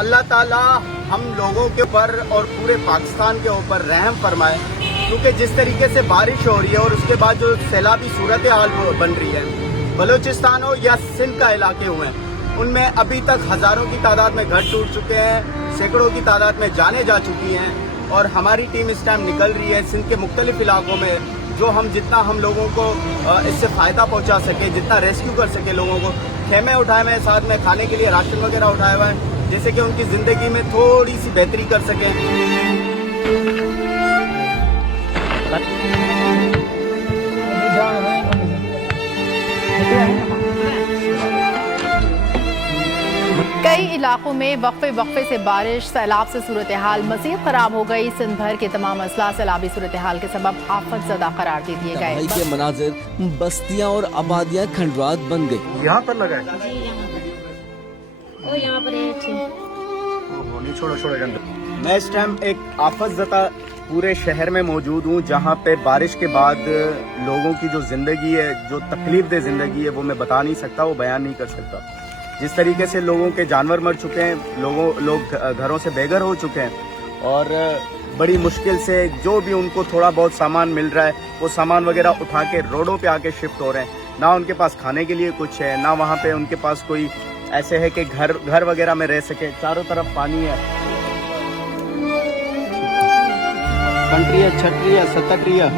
अल्लाह ताला हम लोगों के ऊपर और पूरे पाकिस्तान के ऊपर रहम फरमाए, क्योंकि जिस तरीके से बारिश हो रही है और उसके बाद जो सैलाबी सूरत हाल बन रही है, बलूचिस्तान हो या सिंध का इलाके हुए हैं, उनमें अभी तक हज़ारों की तादाद में घर टूट चुके हैं, सैकड़ों की तादाद में जानें जा चुकी हैं। और हमारी टीम इस टाइम निकल रही है सिंध के मुख्तलिफ इलाकों में, जो जितना हम लोगों को इससे फ़ायदा पहुंचा सके, जितना रेस्क्यू कर सके लोगों को। खेमे उठाए हुए हैं, साथ में खाने के लिए राशन वगैरह उठाया हुआ है, जैसे कि उनकी ज़िंदगी में थोड़ी सी बेहतरी कर सकें। कई इलाकों में वक्फे से बारिश, सैलाब से सूरत हाल मज़ीद खराब हो गई। सिंध भर के तमाम अजला सैलाबी सूरत हाल के सबब आफत ज़दा करार दे दिए गए। के मनाजिर, बस्तियां और आबादियां खंडरात बन गई। यहाँ पर लगा है जी, यहाँ पर छोड़ो मैं इस टाइम एक आफत ज़दा पूरे शहर में मौजूद हूँ, जहाँ पे बारिश के बाद लोगों की जो जिंदगी है, जो तकलीफ दे जिंदगी है, वो मैं बता नहीं सकता, वो बयान नहीं कर सकता। जिस तरीके से लोगों के जानवर मर चुके हैं, लोग घरों से बेघर हो चुके हैं और बड़ी मुश्किल से जो भी उनको थोड़ा बहुत सामान मिल रहा है, वो सामान वगैरह उठा के रोडों पे आके शिफ्ट हो रहे हैं। ना उनके पास खाने के लिए कुछ है, ना वहाँ पे उनके पास कोई ऐसे है कि घर वगैरह में रह सके। चारों तरफ पानी है, कंट्री है, छटरी है, सतटरी है।